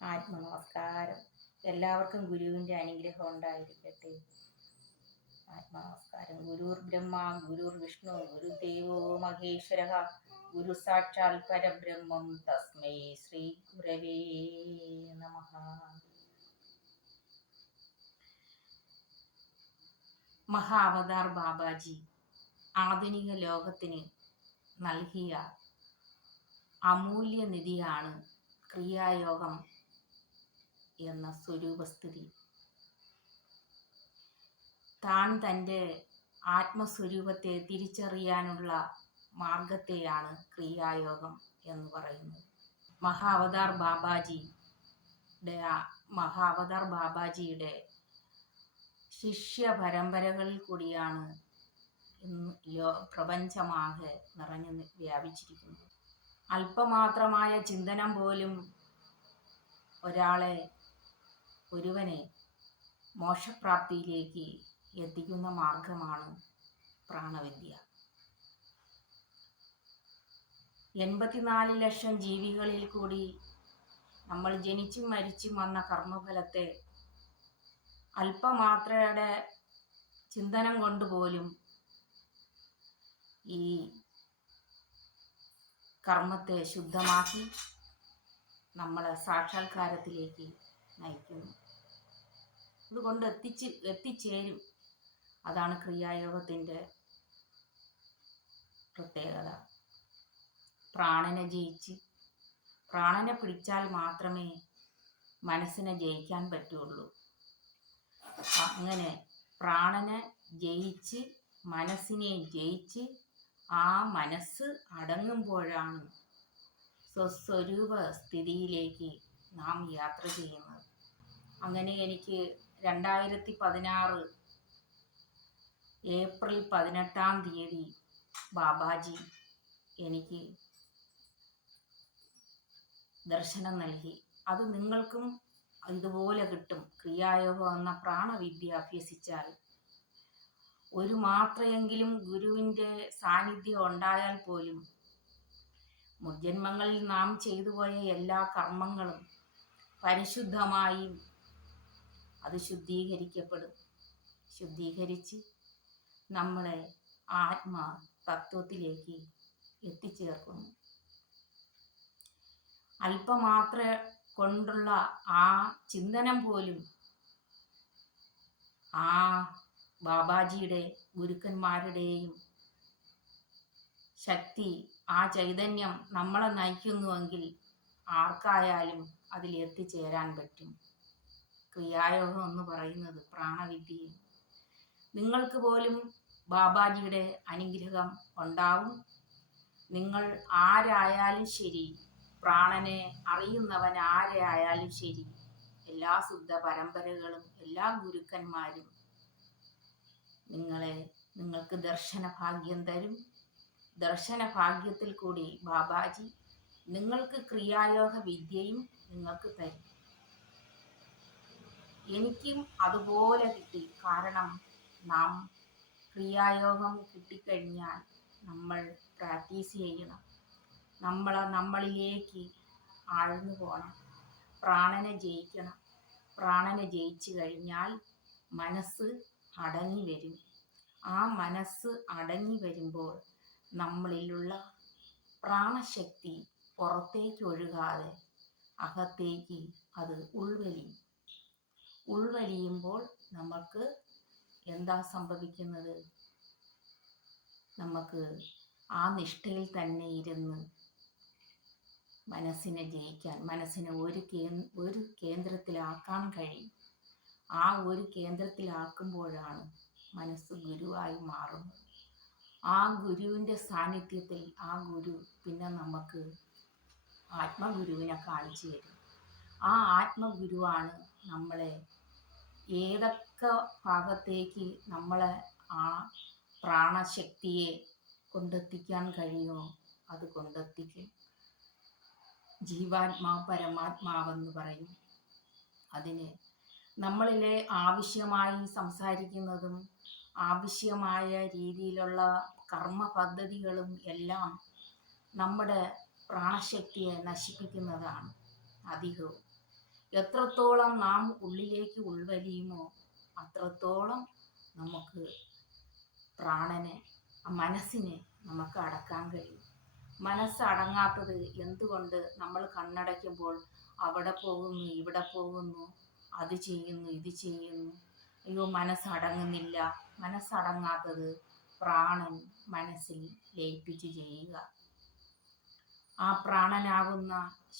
ആത്മനമസ്കാരം. എല്ലാവർക്കും ഗുരുവിന്റെ അനുഗ്രഹം ഉണ്ടായിരിക്കട്ടെ. ആത്മനമസ്കാരം. ഗുരുർ ബ്രഹ്മ ഗുരുർ വിഷ്ണു ഗുരുദേവോ മഹേശ്വര ഗുരു സാക്ഷാൽ പരബ്രഹ്മം തസ്മൈ ശ്രീ ഗുരവേ നമ. മഹാവതാർ ബാബാജി ആധുനിക ലോകത്തിന് നൽകിയ അമൂല്യ നിധിയാണ് ക്രിയായോഗം എന്ന സ്വരൂപസ്ഥിതി താൻ തന്റെ ആത്മസ്വരൂപത്തെ തിരിച്ചറിയാനുള്ള മാർഗത്തെയാണ് ക്രിയായോഗം എന്ന് പറയുന്നത്. മഹാവതാർ ബാബാജിയുടെ മഹാവതാർ ബാബാജിയുടെ ശിഷ്യ പരമ്പരകളിൽ കൂടിയാണ് ഇന്ന് ലോ പ്രപഞ്ചമാകെ നിറഞ്ഞു വ്യാപിച്ചിരിക്കുന്നത്. അല്പമാത്രമായ ചിന്തനം പോലും ഒരാളെ ഒരുവനെ മോക്ഷപ്രാപ്തിയിലേക്ക് എത്തിക്കുന്ന മാർഗമാണ് പ്രാണവിദ്യ എൺപത്തിനാല് ലക്ഷം ജീവികളിൽ കൂടി നമ്മൾ ജനിച്ചും മരിച്ചും വന്ന കർമ്മഫലത്തെ അല്പമാത്രയുടെ ചിന്തനം കൊണ്ടുപോലും ഈ കർമ്മത്തെ ശുദ്ധമാക്കി നമ്മളെ സാക്ഷാത്കാരത്തിലേക്ക് നയിക്കുന്നു. അതുകൊണ്ട് എത്തിച്ച് എത്തിച്ചേരും. അതാണ് ക്രിയായോഗത്തിന്റെ പ്രത്യേകത. പ്രാണനെ ജയിച്ച് പ്രാണനെ പിടിച്ചാൽ മാത്രമേ മനസ്സിനെ ജയിക്കാൻ പറ്റുള്ളൂ. അങ്ങനെ പ്രാണനെ ജയിച്ച് മനസ്സിനെ ജയിച്ച് ആ മനസ്സ് അടങ്ങുമ്പോഴാണ് സ്വസ്വരൂപ സ്ഥിതിയിലേക്ക് നാം യാത്ര ചെയ്യുന്നത്. അങ്ങനെ എനിക്ക് രണ്ടായിരത്തി പതിനാറ് ഏപ്രിൽ പതിനെട്ടാം തീയതി. ബാബാജി എനിക്ക് ദർശനം നൽകി. അത് നിങ്ങൾക്കും ഇതുപോലെ കിട്ടും. ക്രിയായോഗം എന്ന പ്രാണവിദ്യ അഭ്യസിച്ചാൽ ഒരു മാത്രയെങ്കിലും ഗുരുവിന്റെ സാന്നിധ്യം ഉണ്ടായാൽ പോലും മുജന്മങ്ങളിൽ നാം ചെയ്തുപോയ എല്ലാ കർമ്മങ്ങളും പരിശുദ്ധമായി അത് ശുദ്ധീകരിക്കപ്പെടും. ശുദ്ധീകരിച്ച് നമ്മളെ ആത്മാ തത്വത്തിലേക്ക് എത്തിച്ചേർക്കുന്നു. അല്പമാത്ര കൊണ്ടുള്ള ആ ചിന്തനം പോലും ആ ബാബാജിയുടെ ഗുരുക്കന്മാരുടെയും ശക്തി ആ ചൈതന്യം നമ്മളെ നയിക്കുന്നുവെങ്കിൽ ആർക്കായാലും അതിൽ എത്തിച്ചേരാൻ പറ്റും. ക്രിയായോഗം എന്ന് പറയുന്നത് പ്രാണവിദ്യയും. നിങ്ങൾക്ക് പോലും ബാബാജിയുടെ അനുഗ്രഹം ഉണ്ടാവും. നിങ്ങൾ ആരായാലും ശരി പ്രാണനെ അറിയുന്നവൻ ആരായാലും ശരി എല്ലാ ശുദ്ധ പരമ്പരകളും എല്ലാ ഗുരുക്കന്മാരും നിങ്ങളെ നിങ്ങൾക്ക് ദർശന ഭാഗ്യം തരും. ദർശന ഭാഗ്യത്തിൽ കൂടി ബാബാജി നിങ്ങൾക്ക് ക്രിയായോഗ വിദ്യയും നിങ്ങൾക്ക് തരും. എനിക്കും അതുപോലെ കിട്ടി. കാരണം നാം ക്രിയായോഗം കിട്ടിക്കഴിഞ്ഞാൽ നമ്മൾ പ്രാക്ടീസ് ചെയ്യണം. നമ്മൾ നമ്മളിലേക്ക് ആഴ്ന്നു പോകണം പ്രാണനെ ജയിക്കണം. പ്രാണനെ ജയിച്ചു കഴിഞ്ഞാൽ മനസ്സ് അടങ്ങി വരും. ആ മനസ്സ് അടങ്ങി വരുമ്പോൾ നമ്മളിലുള്ള പ്രാണശക്തി പുറത്തേക്ക് ഒഴുകാതെ അകത്തേക്ക് അത് ഉൾവലിയും. ഉൾവലിയുമ്പോൾ നമുക്ക് എന്താ സംഭവിക്കുന്നത്? നമുക്ക് ആ നിഷ്ഠയിൽ തന്നെ ഇരുന്ന് മനസ്സിനെ ജയിക്കാൻ മനസ്സിനെ ഒരു കേ ഒരു കേന്ദ്രത്തിലാക്കാൻ കഴിയും. ആ ഒരു കേന്ദ്രത്തിലാക്കുമ്പോഴാണ് മനസ്സ് ഗുരുവായി മാറുന്നത്. ആ ഗുരുവിന്റെ സാന്നിധ്യത്തിൽ ആ ഗുരു പിന്നെ നമുക്ക് ആത്മഗുരുവിനെ കാണിച്ചു തരും. ആ ആത്മഗുരുവാണ് നമ്മളെ ഏതൊക്കെ ഭാഗത്തേക്ക് നമ്മളെ ആ പ്രാണശക്തിയെ കൊണ്ടെത്തിക്കാൻ കഴിയുമോ അത് കൊണ്ടെത്തിക്കും. ജീവാത്മാ പരമാത്മാവെന്ന് പറയും. അതിന് നമ്മളിലെ ആവശ്യമായി സംസാരിക്കുന്നതും ആവശ്യമായ രീതിയിലുള്ള കർമ്മ പദ്ധതികളും എല്ലാം നമ്മുടെ പ്രാണശക്തിയെ നശിപ്പിക്കുന്നതാണ്. അധികവും. എത്രത്തോളം നാം ഉള്ളിലേക്ക് ഉൾവലിയുമോ അത്രത്തോളം നമുക്ക് പ്രാണനെ മനസ്സിനെ നമുക്ക് അടക്കാൻ കഴിയും. മനസ്സടങ്ങാത്തത് എന്തുകൊണ്ട് നമ്മൾ കണ്ണടയ്ക്കുമ്പോൾ അവിടെ പോകുന്നു ഇവിടെ പോകുന്നു അത് ചെയ്യുന്നു ഇത് ചെയ്യുന്നു? അയ്യോ മനസ്സടങ്ങുന്നില്ല. മനസ്സടങ്ങാത്തത് പ്രാണൻ മനസ്സിൽ ലയിപ്പിച്ച് ചെയ്യുക. ആ പ്രാണനാകുന്ന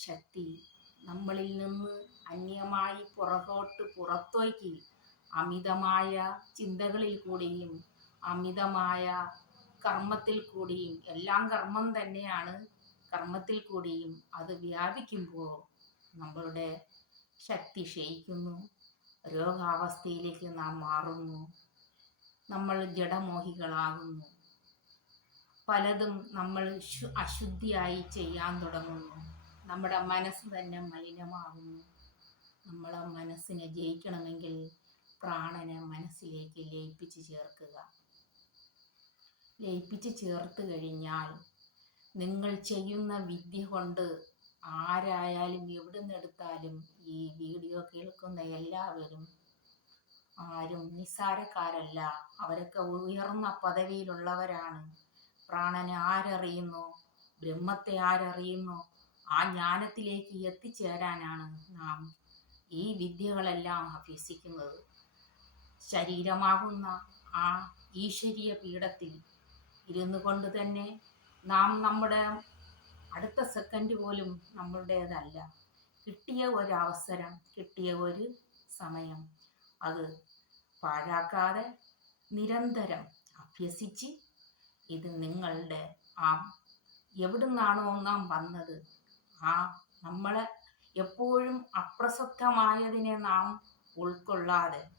ശക്തി നമ്മളിൽ നിന്ന് അന്യമായി പുറകോട്ട് പുറത്തേക്ക് അമിതമായ ചിന്തകളിൽ കൂടിയും അമിതമായ കർമ്മത്തിൽ കൂടിയും എല്ലാം കർമ്മം തന്നെയാണ് കർമ്മത്തിൽ കൂടിയും അത് വ്യാപിക്കുമ്പോൾ നമ്മളുടെ ശക്തി ക്ഷയിക്കുന്നു രോഗാവസ്ഥയിലേക്ക് നാം മാറുന്നു നമ്മൾ ജഡമോഹികളാകുന്നു. പലതും നമ്മൾ അശുദ്ധിയായി ചെയ്യാൻ തുടങ്ങുന്നു. നമ്മുടെ മനസ്സ് തന്നെ മലിനമാകുന്നു. നമ്മളെ മനസ്സിനെ ജയിക്കണമെങ്കിൽ പ്രാണനെ മനസ്സിലേക്ക് ലയിപ്പിച്ച് ചേർക്കുക. ലയിപ്പിച്ച് ചേർത്ത് കഴിഞ്ഞാൽ നിങ്ങൾ ചെയ്യുന്ന വിദ്യ കൊണ്ട് ആരായാലും എവിടെ നിന്നെടുത്താലും ഈ വീഡിയോ കേൾക്കുന്ന എല്ലാവരും ആരും നിസ്സാരക്കാരല്ല. അവരൊക്കെ ഉയർന്ന പദവിയിലുള്ളവരാണ്. പ്രാണനെ ആരറിയുന്നു? ബ്രഹ്മത്തെ ആരറിയുന്നു? ആ ജ്ഞാനത്തിലേക്ക് എത്തിച്ചേരാനാണ് നാം ഈ വിദ്യകളെല്ലാം അഭ്യസിക്കുന്നത്. ശരീരമാകുന്ന ആ ഈശ്വരീയ പീഠത്തിൽ ഇരുന്നു കൊണ്ട് തന്നെ നാം നമ്മുടെ അടുത്ത സെക്കൻഡ് പോലും നമ്മളുടേതല്ല. കിട്ടിയ ഒരു അവസരം കിട്ടിയ ഒരു സമയം. അത് പാഴാക്കാതെ നിരന്തരം അഭ്യസിച്ച് ഇത് നിങ്ങളുടെ ആ എവിടുന്നാണോ നാം വന്നത് ആ നമ്മളെ എപ്പോഴും അപ്രസക്തമായതിനെ നാം ഉൾക്കൊള്ളാതെ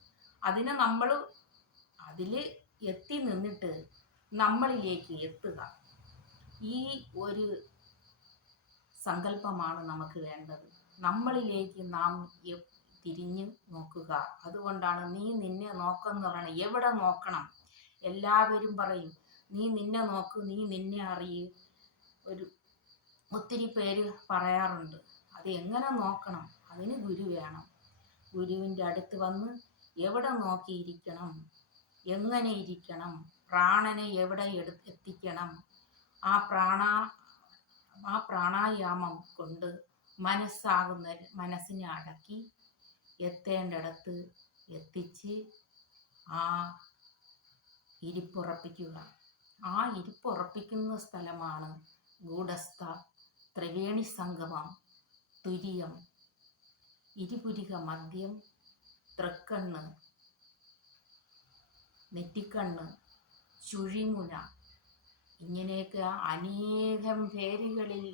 അതിനെ നമ്മൾ അതിൽ എത്തി നിന്നിട്ട് നമ്മളിലേക്ക് എത്തുക. ഈ ഒരു സങ്കല്പമാണ് നമുക്ക് വേണ്ടത്. നമ്മളിലേക്ക് നാം തിരിഞ്ഞ് നോക്കുക. അതുകൊണ്ടാണ് നീ നിന്നെ നോക്കെന്ന് പറയണം. എവിടെ നോക്കണം? എല്ലാവരും പറയും നീ നിന്നെ നോക്ക് നീ നിന്നെ അറിയൂ. ഒരു ഒത്തിരി പേര് പറയാറുണ്ട്. അത് എങ്ങനെ നോക്കണം? അതിന് ഗുരു വേണം. ഗുരുവിന്റെ അടുത്ത് വന്ന് എവിടെ നോക്കിയിരിക്കണം? എങ്ങനെ ഇരിക്കണം? പ്രാണനെ എവിടെ എടു എത്തിക്കണം? ആ പ്രാണ ആ പ്രാണായാമം കൊണ്ട് മനസ്സാകുന്ന മനസ്സിനെ അടക്കി എത്തേണ്ടിടത്ത് എത്തിച്ച് ആ ഇരിപ്പുറപ്പിക്കുക. ആ ഇരിപ്പുറപ്പിക്കുന്ന സ്ഥലമാണ് ഗൂഢസ്ഥ ത്രിവേണി സംഗമം തുര്യം ഇരുപുരിക മദ്യം തൃക്കണ്ണ് നെറ്റിക്കണ്ണ് ചുഴിമുന ഇങ്ങനെയൊക്കെ അനേകം പേരുകളിൽ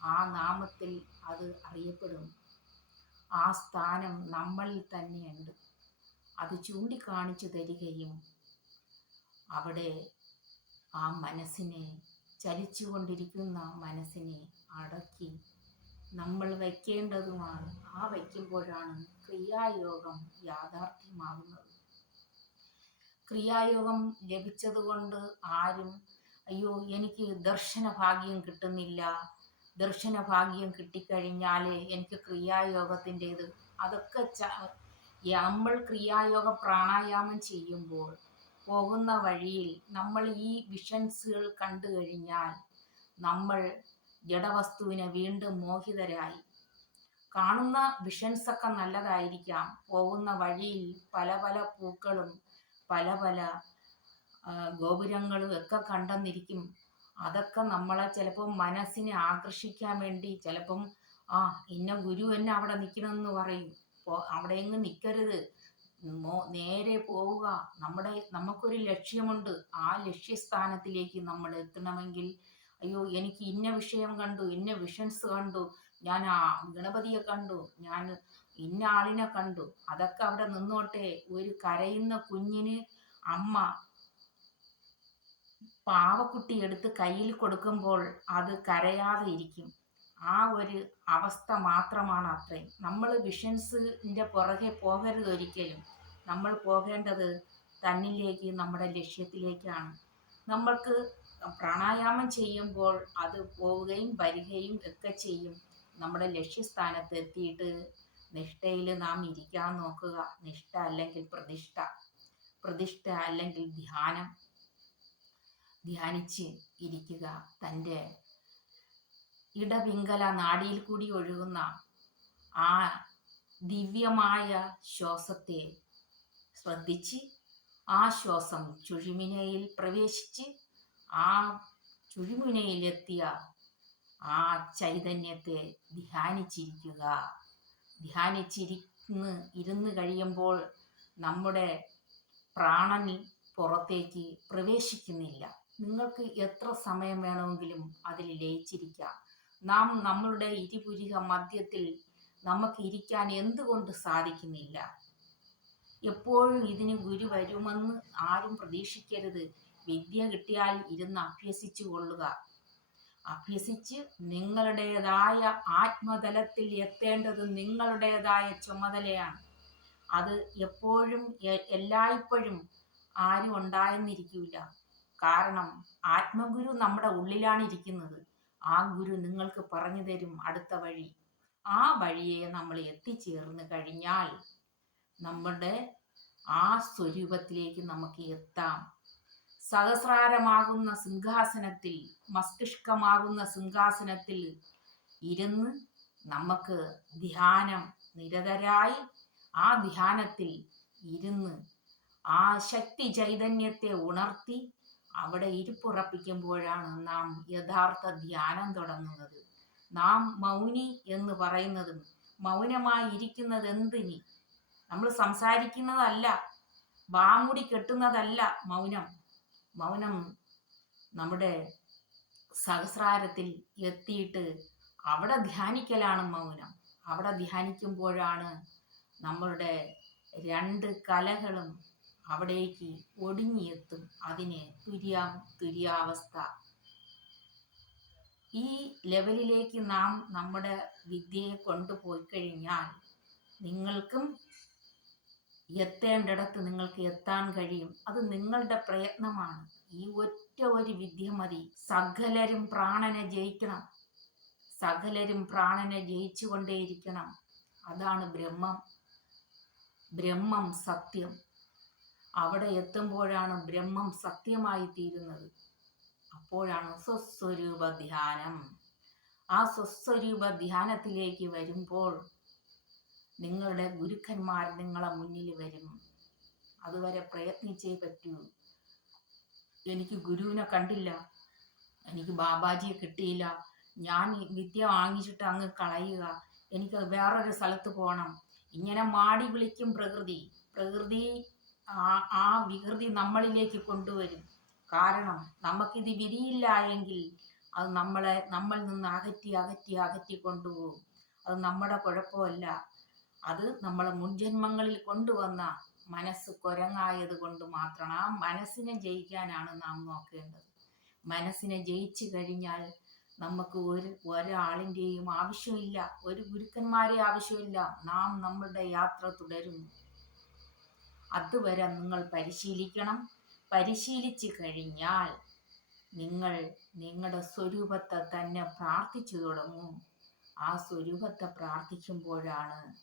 ആ നാമത്തിൽ അത് അറിയപ്പെടും. ആ സ്ഥാനം നമ്മളിൽ തന്നെയുണ്ട്. അത് ചൂണ്ടിക്കാണിച്ചു തരികയും അവിടെ ആ മനസ്സിനെ ചലിച്ചുകൊണ്ടിരിക്കുന്ന മനസ്സിനെ അടക്കി നമ്മൾ വയ്ക്കേണ്ടതുമാണ്. ആ വയ്ക്കുമ്പോഴാണ് ക്രിയായോഗം യാഥാർത്ഥ്യമാകുന്നത്. ക്രിയായോഗം ലഭിച്ചതുകൊണ്ട് ആരും അയ്യോ എനിക്ക് ദർശന ഭാഗ്യം കിട്ടുന്നില്ല. ദർശന ഭാഗ്യം കിട്ടിക്കഴിഞ്ഞാൽ എനിക്ക് ക്രിയായോഗത്തിന്റെത്. അതൊക്കെ നമ്മൾ ക്രിയായോഗ പ്രാണായാമം ചെയ്യുമ്പോൾ പോകുന്ന വഴിയിൽ നമ്മൾ ഈ വിഷൻസുകൾ കണ്ടു കഴിഞ്ഞാൽ നമ്മൾ ജഡവസ്തുവിനെ വീണ്ടും മോഹിതരായി. കാണുന്ന വിഷൻസൊക്കെ നല്ലതായിരിക്കാം. പോകുന്ന വഴിയിൽ പല പല പൂക്കളും പല പല ഗോപുരങ്ങളും ഒക്കെ കണ്ടെന്നിരിക്കും. അതൊക്കെ നമ്മളെ ചിലപ്പം മനസ്സിനെ ആകർഷിക്കാൻ വേണ്ടി ചിലപ്പം ആ ഇന്ന ഗുരു എന്നെ അവിടെ നിൽക്കണമെന്ന് പറയും. എങ്ങും നിൽക്കരുത് നേരെ പോവുക. നമ്മുടെ നമുക്കൊരു ലക്ഷ്യമുണ്ട്. ആ ലക്ഷ്യസ്ഥാനത്തിലേക്ക് നമ്മൾ എത്തണമെങ്കിൽ അയ്യോ എനിക്ക് ഇന്ന വിഷയം കണ്ടു ഇന്ന വിഷൻസ് കണ്ടു ഞാൻ ആ ഗണപതിയെ കണ്ടു ഞാൻ ഇന്ന ആളിനെ കണ്ടു. അതൊക്കെ അവിടെ നിന്നോട്ടെ ഒരു കരയുന്ന കുഞ്ഞിന് അമ്മ പാവക്കുട്ടി എടുത്ത് കയ്യിൽ കൊടുക്കുമ്പോൾ അത് കരയാതെ ഇരിക്കും. ആ ഒരു അവസ്ഥ മാത്രമാണ് അത്രയും. നമ്മൾ വിഷൻസിന്റെ പുറകെ പോകരുത് ഒരിക്കലും. നമ്മൾ പോകേണ്ടത് തന്നിലേക്ക് നമ്മുടെ ലക്ഷ്യത്തിലേക്കാണ്. നമ്മൾക്ക് പ്രാണായാമം ചെയ്യുമ്പോൾ അത് പോവുകയും വരികയും ഒക്കെ ചെയ്യും. നമ്മുടെ ലക്ഷ്യസ്ഥാനത്ത് എത്തിയിട്ട് നിഷ്ഠയിൽ നാം ഇരിക്കാൻ നോക്കുക. നിഷ്ഠ അല്ലെങ്കിൽ പ്രതിഷ്ഠ. പ്രതിഷ്ഠ അല്ലെങ്കിൽ ധ്യാനം. ധ്യാനിച്ച് ഇരിക്കുക. തന്റെ ഇടപിങ്കല നാടിയിൽ കൂടി ഒഴുകുന്ന ആ ദിവ്യമായ ശ്വാസത്തെ ശ്രദ്ധിച്ച് ആ ശ്വാസം ചുഴിമിനയിൽ പ്രവേശിച്ച് ആ ചുഴിമുനയിലെത്തിയ ആ ചൈതന്യത്തെ ധ്യാനിച്ചിരിക്കുക. ധ്യാനിച്ചിരിന്ന് ഇരുന്ന് കഴിയുമ്പോൾ നമ്മുടെ പ്രാണനിൽ പുറത്തേക്ക് പ്രവേശിക്കുന്നില്ല. നിങ്ങൾക്ക് എത്ര സമയം വേണമെങ്കിലും അതിൽ ലയിച്ചിരിക്കാം. നാം നമ്മളുടെ ഇരുപുരിക മധ്യത്തിൽ നമുക്ക് ഇരിക്കാൻ എന്തുകൊണ്ട് സാധിക്കുന്നില്ല? എപ്പോഴും ഇതിന് ഗുരു വരുമെന്ന് ആരും പ്രതീക്ഷിക്കരുത്. വിദ്യ കിട്ടിയാൽ ഇരുന്ന് അഭ്യസിച്ചു കൊള്ളുക. അഭ്യസിച്ച് നിങ്ങളുടേതായ ആത്മതലത്തിൽ എത്തേണ്ടത് നിങ്ങളുടേതായ ചുമതലയാണ്. അത് എപ്പോഴും എല്ലായ്പ്പോഴും ആരും ഉണ്ടായെന്നിരിക്കില്ല കാരണം ആത്മഗുരു നമ്മുടെ ഉള്ളിലാണ് ഇരിക്കുന്നത് ആ ഗുരു നിങ്ങൾക്ക് പറഞ്ഞു തരും അടുത്ത വഴി. ആ വഴിയെ നമ്മൾ എത്തിച്ചേർന്ന് കഴിഞ്ഞാൽ നമ്മുടെ ആ സ്വരൂപത്തിലേക്ക് നമുക്ക് എത്താം. സഹസ്രാരമാകുന്ന സിംഹാസനത്തിൽ മസ്തിഷ്കമാകുന്ന സിംഹാസനത്തിൽ ഇരുന്ന് നമുക്ക് ധ്യാനം നിരതരായി ആ ധ്യാനത്തിൽ ഇരുന്ന് ആ ശക്തി ചൈതന്യത്തെ ഉണർത്തി അവിടെ ഇരിപ്പുറപ്പിക്കുമ്പോഴാണ് നാം യഥാർത്ഥ ധ്യാനം തുടങ്ങുന്നത്. നാം മൗനി എന്ന് പറയുന്നതും മൗനമായി ഇരിക്കുന്നത് എന്തിനി നമ്മൾ സംസാരിക്കുന്നതല്ല. വാമുടി കെട്ടുന്നതല്ല മൗനം. മൗനം നമ്മുടെ സഹസ്രാരത്തിൽ എത്തിയിട്ട് അവിടെ ധ്യാനിക്കലാണ് മൗനം. അവിടെ ധ്യാനിക്കുമ്പോഴാണ് നമ്മളുടെ രണ്ട് കലകളും അവിടേക്ക് ഒടുങ്ങിയെത്തും അതിന് തുര്യാം തുര്യാവസ്ഥ. ഈ ലെവലിലേക്ക് നാം നമ്മുടെ വിദ്യയെ കൊണ്ടുപോയി കഴിഞ്ഞാൽ നിങ്ങൾക്കും എത്തേണ്ടിടത്ത് നിങ്ങൾക്ക് എത്താൻ കഴിയും. അത് നിങ്ങളുടെ പ്രയത്നമാണ്. ഈ ഒറ്റ ഒരു വിദ്യ മതി. സകലരും പ്രാണനെ ജയിക്കണം. സകലരും പ്രാണനെ ജയിച്ചുകൊണ്ടേയിരിക്കണം. അതാണ് ബ്രഹ്മം. ബ്രഹ്മം സത്യം. അവിടെ എത്തുമ്പോഴാണ് ബ്രഹ്മം സത്യമായി തീരുന്നത് അപ്പോഴാണ് സ്വസ്വരൂപ ധ്യാനം ആ സ്വസ്വരൂപ ധ്യാനത്തിലേക്ക് വരുമ്പോൾ നിങ്ങളുടെ ഗുരുക്കന്മാർ നിങ്ങളെ മുന്നിൽ വരും. അതുവരെ പ്രയത്നിച്ചേ പറ്റൂ. എനിക്ക് ഗുരുവിനെ കണ്ടില്ല. എനിക്ക് ബാബാജിയെ കിട്ടിയില്ല. ഞാൻ വിദ്യ വാങ്ങിച്ചിട്ട് അങ്ങ് കളയുക. എനിക്ക് വേറൊരു സ്ഥലത്ത് പോകണം. ഇങ്ങനെ മാടി വിളിക്കും പ്രകൃതി. പ്രകൃതി ആ ആ വികൃതി നമ്മളിലേക്ക് കൊണ്ടുവരും. കാരണം നമുക്കിത് വിധിയില്ല എങ്കിൽ അത് നമ്മളെ നമ്മളിൽ നിന്ന് അകറ്റി അകറ്റി അകറ്റി കൊണ്ടുപോകും. അത് നമ്മുടെ കുഴപ്പമല്ല. അത് നമ്മളെ മുൻജന്മങ്ങളിൽ കൊണ്ടുവന്ന മനസ്സ് കുരങ്ങായത് കൊണ്ട് മാത്രമാണ്. ആ മനസ്സിനെ ജയിക്കാനാണ് നാം നോക്കേണ്ടത്. മനസ്സിനെ ജയിച്ചു കഴിഞ്ഞാൽ നമുക്ക് ഒരു ഒരാളിന്റെയും ആവശ്യമില്ല. ഒരു ഗുരുക്കന്മാരെ ആവശ്യമില്ല. നാം നമ്മളുടെ യാത്ര തുടരും അതുവരെ നിങ്ങൾ പരിശീലിക്കണം. പരിശീലിച്ചു കഴിഞ്ഞാൽ നിങ്ങൾ നിങ്ങളുടെ സ്വരൂപത്തെ തന്നെ പ്രാർത്ഥിച്ചു തുടങ്ങും. ആ സ്വരൂപത്തെ പ്രാർത്ഥിക്കുമ്പോഴാണ്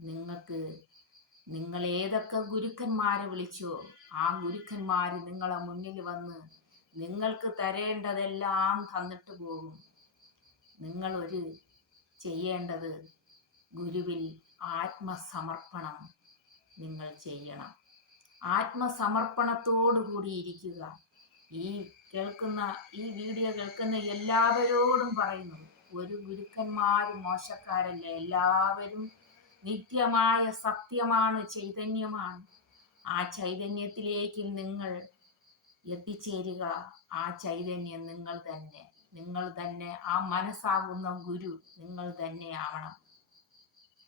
നിങ്ങൾക്ക് നിങ്ങൾ ഏതൊക്കെ ഗുരുക്കന്മാരെ വിളിച്ചോ ആ ഗുരുക്കന്മാർ നിങ്ങളെ മുന്നിൽ വന്ന് നിങ്ങൾക്ക് തരേണ്ടതെല്ലാം തന്നിട്ട് പോകും. നിങ്ങൾ ഒരു ചെയ്യേണ്ടത് ഗുരുവിൽ ആത്മസമർപ്പണം. നിങ്ങൾ ചെയ്യണം. ആത്മസമർപ്പണത്തോടു കൂടി ഇരിക്കുക. ഈ കേൾക്കുന്ന ഈ വീഡിയോ കേൾക്കുന്ന എല്ലാവരോടും പറയുന്നു ഒരു ഗുരുക്കന്മാരും മോശക്കാരല്ല. എല്ലാവരും നിത്യമായ സത്യമാണ് ചൈതന്യമാണ്. ആ ചൈതന്യത്തിലേക്ക് നിങ്ങൾ എത്തിച്ചേരുക. ആ ചൈതന്യം നിങ്ങൾ തന്നെ. നിങ്ങൾ തന്നെ ആ മനസ്സാകുന്ന ഗുരു നിങ്ങൾ തന്നെ ആവണം.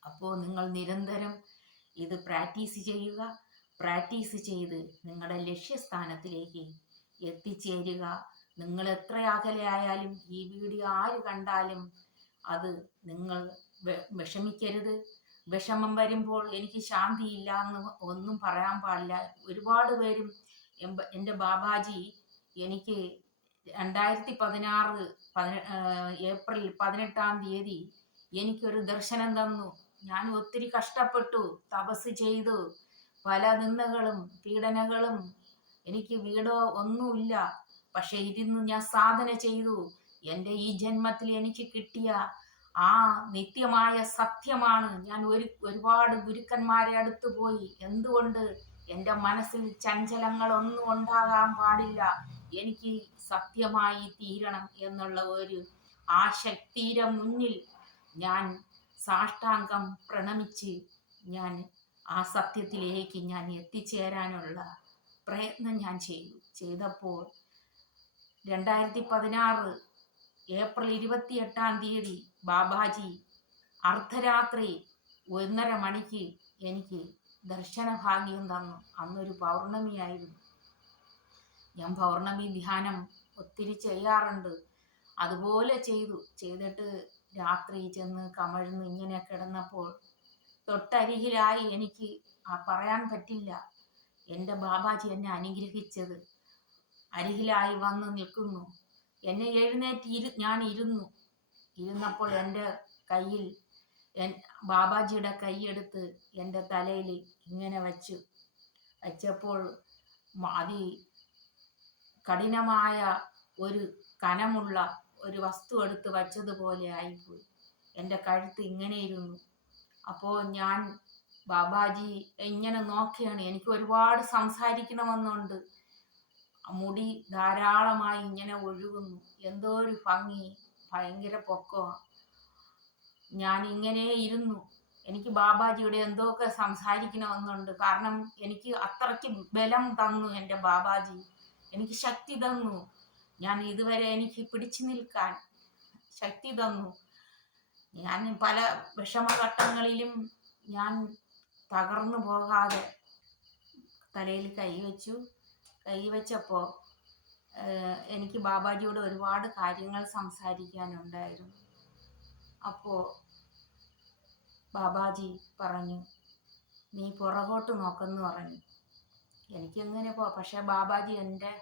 അപ്പോൾ നിങ്ങൾ നിരന്തരം ഇത് പ്രാക്ടീസ് ചെയ്യുക. പ്രാക്ടീസ് ചെയ്ത് നിങ്ങളുടെ ലക്ഷ്യസ്ഥാനത്തിലേക്ക് എത്തിച്ചേരുക. നിങ്ങൾ എത്ര അകലെയായാലും ഈ വീഡിയോ ആര് കണ്ടാലും അത് നിങ്ങൾ വിഷമിക്കരുത്. വിഷമം വരുമ്പോൾ എനിക്ക് ശാന്തിയില്ല എന്ന് ഒന്നും പറയാൻ പാടില്ല. ഒരുപാട് പേരും എന്റെ ബാബാജി എനിക്ക് രണ്ടായിരത്തി പതിനാറ് പതിനെ ഏപ്രിൽ പതിനെട്ടാം തീയതി എനിക്കൊരു ദർശനം തന്നു. ഞാൻ ഒത്തിരി കഷ്ടപ്പെട്ടു തപസ് ചെയ്തു. പല നിന്ദകളും പീഡനകളും എനിക്ക് വീടോ ഒന്നുമില്ല. പക്ഷെ ഇരുന്ന് ഞാൻ സാധന ചെയ്തു. എന്റെ ഈ ജന്മത്തിൽ എനിക്ക് കിട്ടിയ ആ നിത്യമായ സത്യമാണ്. ഞാൻ ഒരു ഒരുപാട് ഗുരുക്കന്മാരെ അടുത്ത് പോയി. എന്തുകൊണ്ട് എന്റെ മനസ്സിൽ ചഞ്ചലങ്ങളൊന്നും ഉണ്ടാകാൻ പാടില്ല? എനിക്ക് സത്യമായി തീരണം എന്നുള്ള ഒരു ആ ശക്തിയുടെ മുന്നിൽ ഞാൻ സാഷ്ടാംഗം പ്രണമിച്ച് ഞാൻ ആ സത്യത്തിലേക്ക് ഞാൻ എത്തിച്ചേരാനുള്ള പ്രയത്നം ഞാൻ ചെയ്തു. ചെയ്തപ്പോൾ രണ്ടായിരത്തി പതിനാറ് ഏപ്രിൽ ഇരുപത്തി എട്ടാം തീയതി ബാബാജി അർദ്ധരാത്രി ഒന്നര മണിക്ക് എനിക്ക് ദർശന ഭാഗ്യം തന്നു. അന്നൊരു പൗർണമിയായിരുന്നു. ഞാൻ പൗർണമി ധ്യാനം ഒത്തിരി ചെയ്യാറുണ്ട്. അതുപോലെ ചെയ്തു. ചെയ്തിട്ട് രാത്രി ചെന്ന് കമഴ്ന്ന് ഇങ്ങനെ കിടന്നപ്പോൾ തൊട്ടരികിലായി എനിക്ക് പറയാൻ പറ്റില്ല. എന്റെ ബാബാജി എന്നെ അനുഗ്രഹിച്ചത്. അരികിലായി വന്ന് നിൽക്കുന്നു. എന്നെ എഴുന്നേറ്റ് ഇരു ഞാൻ ഇരുന്നു. ഇരുന്നപ്പോൾ എന്റെ കയ്യിൽ എൻ ബാബാജിയുടെ കൈയെടുത്ത് എന്റെ തലയിൽ ഇങ്ങനെ വച്ചു വച്ചപ്പോൾ അതി കഠിനമായ ഒരു കനമുള്ള ഒരു വസ്തു എടുത്ത് വച്ചതുപോലെ ആയിപ്പോയി. എന്റെ കഴുത്ത് ഇങ്ങനെയിരുന്നു. അപ്പോൾ ഞാൻ ബാബാജി ഇങ്ങനെ നോക്കിയാണ്? എനിക്ക് ഒരുപാട് സംസാരിക്കണമെന്നുണ്ട്. മുടി ധാരാളമായി ഇങ്ങനെ ഒഴുകുന്നു. എന്തോ ഒരു ഭംഗി. ഭയങ്കര പൊക്കമാണ് ഞാൻ ഇങ്ങനെ ഇരുന്നു. എനിക്ക് ബാബാജിയുടെ എന്തൊക്കെ സംസാരിക്കണമെന്നുണ്ട്. കാരണം എനിക്ക് അത്രയ്ക്ക് ബലം തന്നു എന്റെ ബാബാജി. എനിക്ക് ശക്തി തന്നു. ഞാൻ ഇതുവരെ എനിക്ക് പിടിച്ചു നിൽക്കാൻ ശക്തി തന്നു. ഞാൻ പല വിഷമഘട്ടങ്ങളിലും ഞാൻ തകർന്നു പോകാതെ തലയിൽ കൈവച്ചു കൈവച്ചപ്പോൾ എനിക്ക് ബാബാജിയോട് ഒരുപാട് കാര്യങ്ങൾ സംസാരിക്കാനുണ്ടായിരുന്നു. അപ്പോൾ ബാബാജി പറഞ്ഞു നീ പുറകോട്ട് നോക്കെന്ന് പറഞ്ഞു. എനിക്കെങ്ങനെ പോ പക്ഷെ ബാബാജി എന്റെ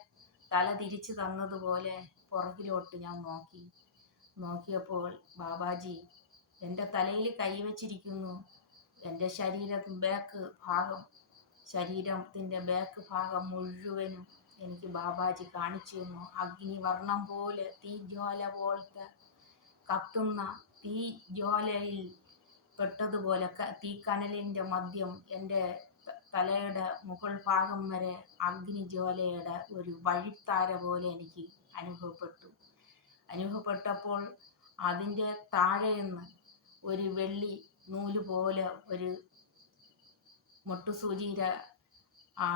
തല തിരിച്ചു തന്നതുപോലെ പുറകിലോട്ട് ഞാൻ നോക്കി. നോക്കിയപ്പോൾ ബാബാജി എന്റെ തലയിൽ കൈവച്ചിരിക്കുന്നു. എന്റെ ശരീര ബാക്ക് ഭാഗം ശരീരത്തിന്റെ ബാക്ക് ഭാഗം മുഴുവനും എനിക്ക് ബാബാജി കാണിച്ചു തന്നു. അഗ്നിവർണം പോലെ തീജ്വാല പോലത്തെ കത്തുന്ന തീ ജ്വാലയിൽ പെട്ടതുപോലെ ക തീക്കനലിന്റെ മദ്യം എന്റെ ത- തലയുടെ മുകൾ ഭാഗം വരെ അഗ്നിജ്വാലയുടെ ഒരു വഴിത്താര പോലെ എനിക്ക് അനുഭവപ്പെട്ടു. അനുഭവപ്പെട്ടപ്പോൾ അതിന്റെ താഴെ നിന്ന് ഒരു വെള്ളി നൂൽ പോലെ ഒരു മുട്ടുസൂചിയുടെ ആ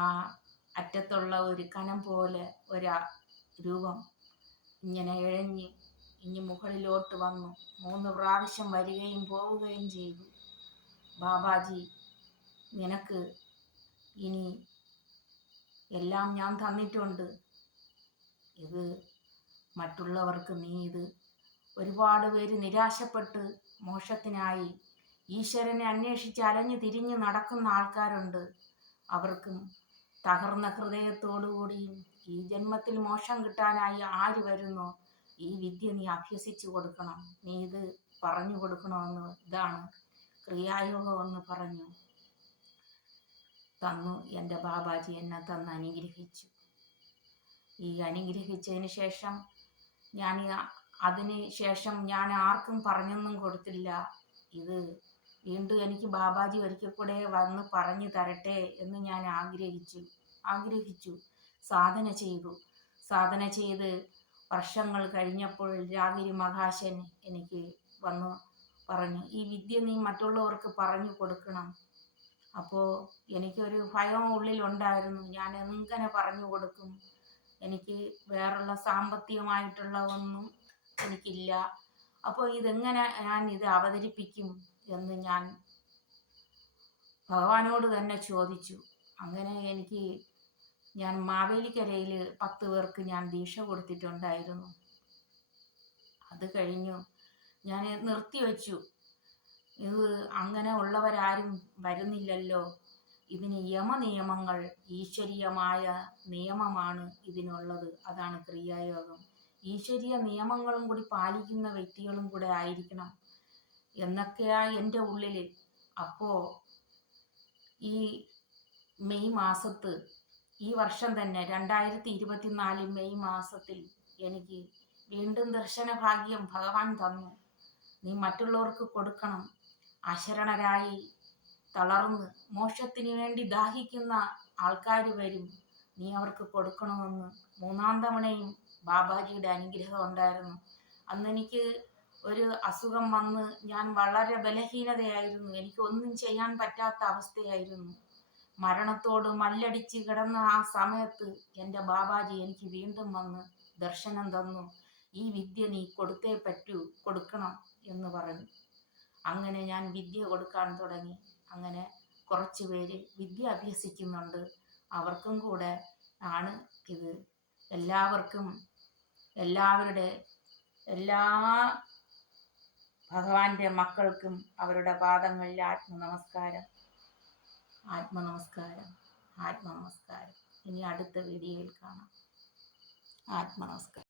അറ്റത്തുള്ള ഒരു കനം പോലെ ഒരു രൂപം ഇങ്ങനെ ഇഴഞ്ഞ് ഇനി മുകളിലോട്ട് വന്നു. മൂന്ന് പ്രാവശ്യം വരികയും പോവുകയും ചെയ്തു. ബാബാജി നിനക്ക് ഇനി എല്ലാം ഞാൻ തന്നിട്ടുണ്ട്. ഇത് മറ്റുള്ളവർക്ക് നീ ഇത് ഒരുപാട് പേര് നിരാശപ്പെട്ട് മോക്ഷത്തിനായി ഈശ്വരനെ അന്വേഷിച്ച് അലഞ്ഞു തിരിഞ്ഞ് നടക്കുന്ന ആൾക്കാരുണ്ട്. അവർക്കും തകർന്ന ഹൃദയത്തോടുകൂടിയും ഈ ജന്മത്തിൽ മോശം കിട്ടാനായി ആര് വരുന്നു? ഈ വിദ്യ നീ അഭ്യസിച്ചു കൊടുക്കണം. നീ ഇത് പറഞ്ഞു കൊടുക്കണമെന്ന് ഇതാണ് ക്രിയായോഗം എന്ന് പറഞ്ഞു. തന്നു. എന്റെ ബാബാജി എന്നെ തന്ന് അനുഗ്രഹിച്ചു. ഈ അനുഗ്രഹിച്ചതിന് ശേഷം ഞാൻ അതിന് ശേഷം ഞാൻ ആർക്കും പറഞ്ഞൊന്നും കൊടുത്തില്ല. ഇത് വീണ്ടും എനിക്ക് ബാബാജി ഒരിക്കൽ കൂടെ വന്ന് പറഞ്ഞു തരട്ടെ എന്ന് ഞാൻ ആഗ്രഹിച്ചു. ആഗ്രഹിച്ചു. സാധന ചെയ്തു. സാധന ചെയ്ത് വർഷങ്ങൾ കഴിഞ്ഞപ്പോൾ രാഗിരി മഹാശൻ എനിക്ക് വന്നു പറഞ്ഞു ഈ വിദ്യ നീ മറ്റുള്ളവർക്ക് പറഞ്ഞു കൊടുക്കണം. അപ്പോൾ എനിക്കൊരു ഭയം ഉള്ളിലുണ്ടായിരുന്നു. ഞാൻ എങ്ങനെ പറഞ്ഞു കൊടുക്കും? എനിക്ക് വേറുള്ള സാമ്പത്തികമായിട്ടുള്ള ഒന്നും എനിക്കില്ല. അപ്പോൾ ഇതെങ്ങനെ ഞാൻ ഇത് അവതരിപ്പിക്കും എന്ന് ഞാൻ ഭഗവാനോട് തന്നെ ചോദിച്ചു. അങ്ങനെ എനിക്ക് ഞാൻ മാവേലിക്കരയിൽ പത്ത് പേർക്ക് ഞാൻ ദീക്ഷ കൊടുത്തിട്ടുണ്ടായിരുന്നു. അത് കഴിഞ്ഞു. ഞാൻ നിർത്തിവെച്ചു. ഇത് അങ്ങനെ ഉള്ളവരാരും വരുന്നില്ലല്ലോ. ഇതിന് യമനിയമങ്ങൾ ഈശ്വരീയമായ നിയമമാണ് ഇതിനുള്ളത്. അതാണ് ക്രിയായോഗം. ഈശ്വരീയ നിയമങ്ങളും കൂടി പാലിക്കുന്ന വ്യക്തികളും കൂടെ ആയിരിക്കണം എന്നൊക്കെയാ എന്റെ ഉള്ളിൽ അപ്പോൾ ഈ മെയ് മാസത്ത് ഈ വർഷം തന്നെ രണ്ടായിരത്തി ഇരുപത്തിനാല് മെയ് മാസത്തിൽ എനിക്ക് വീണ്ടും ദർശന ഭാഗ്യം ഭഗവാൻ തന്നു. നീ മറ്റുള്ളവർക്ക് കൊടുക്കണം. അശരണരായി തളർന്ന് മോക്ഷത്തിന് വേണ്ടി ദാഹിക്കുന്ന ആൾക്കാർ വരും. നീ അവർക്ക് കൊടുക്കണമെന്ന് മൂന്നാം തവണയും ബാബാജിയുടെ അനുഗ്രഹം ഉണ്ടായിരുന്നു. അന്ന് എനിക്ക് ഒരു അസുഖം വന്ന് ഞാൻ വളരെ ബലഹീനതയായിരുന്നു. എനിക്ക് ഒന്നും ചെയ്യാൻ പറ്റാത്ത അവസ്ഥയായിരുന്നു. മരണത്തോട് മല്ലടിച്ച് കിടന്ന ആ സമയത്ത് എന്റെ ബാബാജി എനിക്ക് വീണ്ടും വന്ന് ദർശനം തന്നു. ഈ വിദ്യ നീ കൊടുത്തേ പറ്റൂ കൊടുക്കണം എന്ന് പറഞ്ഞു. അങ്ങനെ ഞാൻ വിദ്യ കൊടുക്കാൻ തുടങ്ങി. അങ്ങനെ കുറച്ച് പേര് വിദ്യ അഭ്യസിക്കുന്നുണ്ട്. അവർക്കും കൂടെ ആണ് ഇത്. എല്ലാവർക്കും എല്ലാവരുടെ എല്ലാ ഭഗവാന്റെ മക്കൾക്കും അവരുടെ പാദങ്ങളിൽ ആത്മനമസ്കാരം. ആത്മനമസ്കാരം. ആത്മനമസ്കാരം. ഇനി അടുത്ത വീഡിയോയിൽ കാണാം. ആത്മനമസ്കാരം.